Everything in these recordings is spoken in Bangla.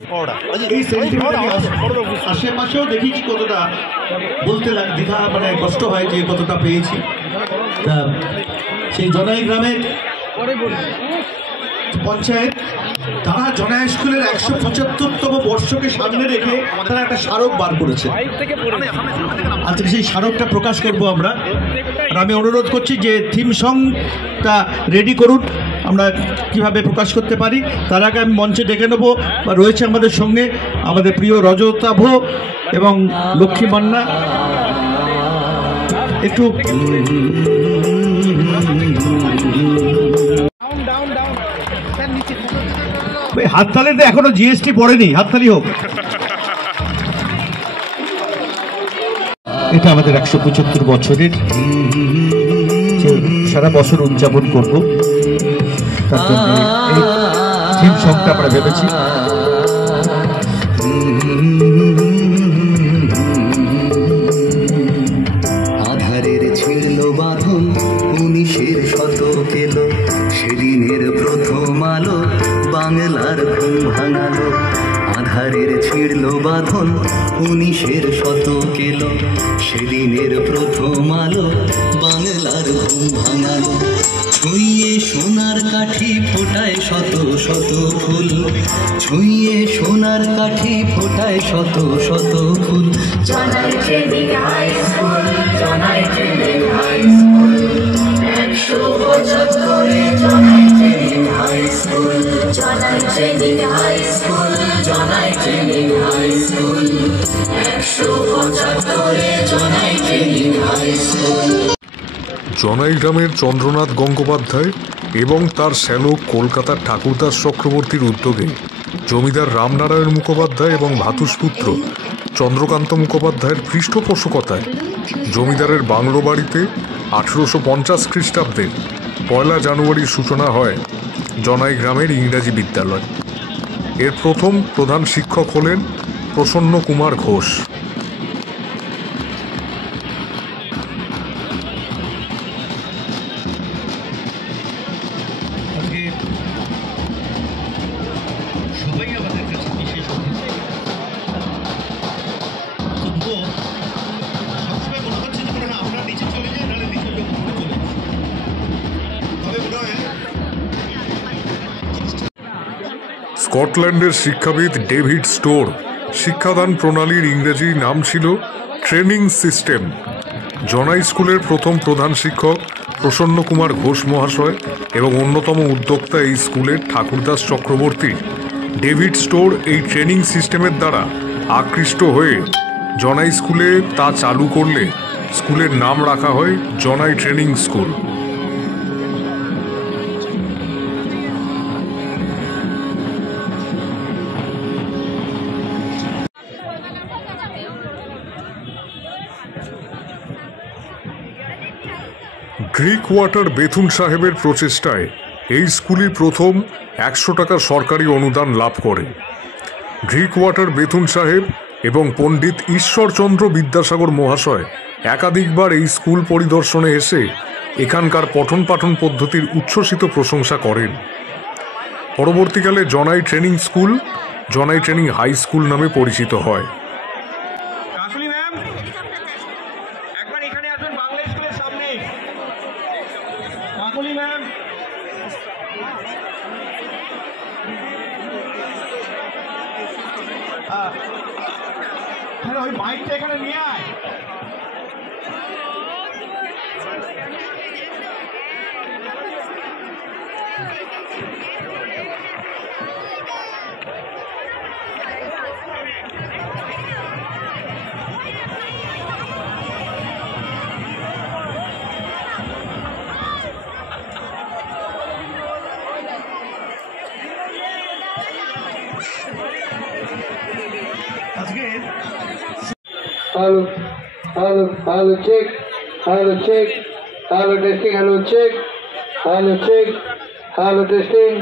এই সেন্টিমেন্ট আশেপাশেও দেখেছি কতটা বলতে দ্বিধা মানে কষ্ট হয় যে কতটা পেয়েছি। তা সেই জনাই গ্রামের পঞ্চায়েত তারা জনাই স্কুলের 175তম বর্ষকে সামনে রেখে তারা একটা স্মারক বার করেছে। আজকে সেই স্মারকটা প্রকাশ করব আমরা। আর আমি অনুরোধ করছি যে থিম সংটা রেডি করুন, আমরা কিভাবে প্রকাশ করতে পারি। তার আগে আমি মঞ্চে ডেকে নেব, বা রয়েছে আমাদের সঙ্গে আমাদের প্রিয় রজতাভ এবং লক্ষ্মী মান্না। একটু হাততালিতে এখনো জিএসটি পড়েনি, হাততালি হোক। এটা আমাদের 175 বছরের সারা বছর উদযাপন করব, তার জন্য এই থিম সংটা আমরা ভেবেছি। আধারের ছিড়ল বাঁধন 19-এর শতক এলো, সেদিনের প্রথম আলো বাংলার ঘুম ভাঙালো। আধারের ছিড়ল বাঁধন 19-এর শতক এলো, সেদিনের প্রথম আলো বাংলার ঘুম ভাঙালো। ছুঁয়ে সোনার কাঠি ফোটায় শত শত ফুল, ছুঁয়ে সোনার কাঠি ফোটায় শত শত ফুল। জনাই ট্রেনিং হাই স্কুল, জনাই ট্রেনিং হাই স্কুল, 175 জনাই ট্রেনিং হাই স্কুল, জনাই ট্রেনিং হাই স্কুল, জনাই ট্রেনিং হাই স্কুল, 175 জনাই ট্রেনিং হাই স্কুল। জনাই গ্রামের চন্দ্রনাথ গঙ্গোপাধ্যায় এবং তার শ্যালক কলকাতার ঠাকুরদাস চক্রবর্তীর উদ্যোগে জমিদার রামনারায়ণ মুখোপাধ্যায় এবং ভাতুষপুত্র চন্দ্রকান্ত মুখোপাধ্যায়ের পৃষ্ঠপোষকতায় জমিদারের বাংলো বাড়িতে 1850 খ্রিস্টাব্দের 1 জানুয়ারির সূচনা হয় জনাই গ্রামের ইংরাজি বিদ্যালয়। এর প্রথম প্রধান শিক্ষক হলেন প্রসন্ন কুমার ঘোষ। স্কটল্যান্ডের শিক্ষাবিদ ডেভিড স্টোর শিক্ষাদান প্রণালীর ইংরেজি নাম ছিল ট্রেনিং সিস্টেম। জনাই স্কুলের প্রথম প্রধান শিক্ষক প্রসন্ন কুমার ঘোষ মহাশয় এবং অন্যতম উদ্যোক্তা এই স্কুলের ঠাকুরদাস চক্রবর্তী। ডেভিড স্টোর এই ট্রেনিং সিস্টেমের দ্বারা আকৃষ্ট হয়ে জনাই স্কুলে তা চালু করলে স্কুলের নাম রাখা হয় জনাই training school. Greek water Bethune সাহেবের প্রচেষ্টায় এই স্কুলই প্রথম 100 টাকার সরকারি অনুদান লাভ করে। গ্রিক ওয়াটার বেথুন সাহেব এবং পণ্ডিত ঈশ্বরচন্দ্র বিদ্যাসাগর মহাশয় একাধিকবার এই স্কুল পরিদর্শনে এসে এখানকার পঠন পাঠন পদ্ধতির উচ্ছ্বসিত প্রশংসা করেন। পরবর্তীকালে জনাই ট্রেনিং স্কুল জনাই ট্রেনিং হাই স্কুল নামে পরিচিত হয়। ওই মাইকটা এখানে নিয়ে আয়। Hello, hello, hello, check, hello, check, hello, testing, hello, check, hello, check, hello, testing.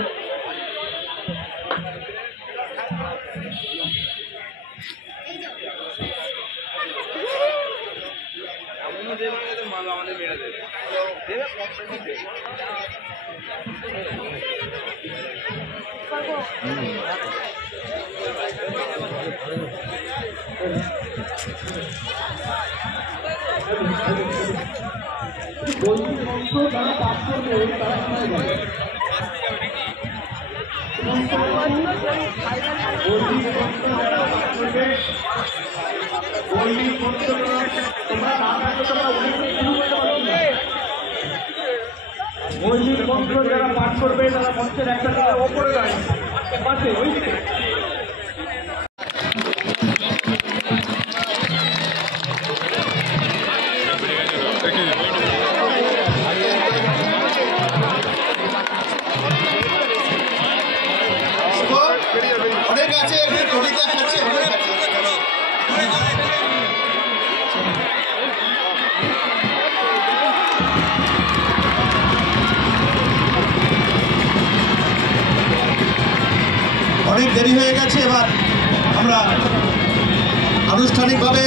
মৌলিক মন্ত্র যারা পাঠ করবে তারা মঞ্চের একটা ওপরে দাঁড়ায় পাশে ওই দিকে। অনেক আছে অনেক দেরি হয়ে গেছে। এবার আমরা আনুষ্ঠানিকভাবে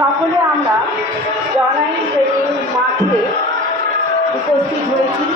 সকলে আমরা জনাই শ্রেণীর মাঠে উপস্থিত হয়েছি।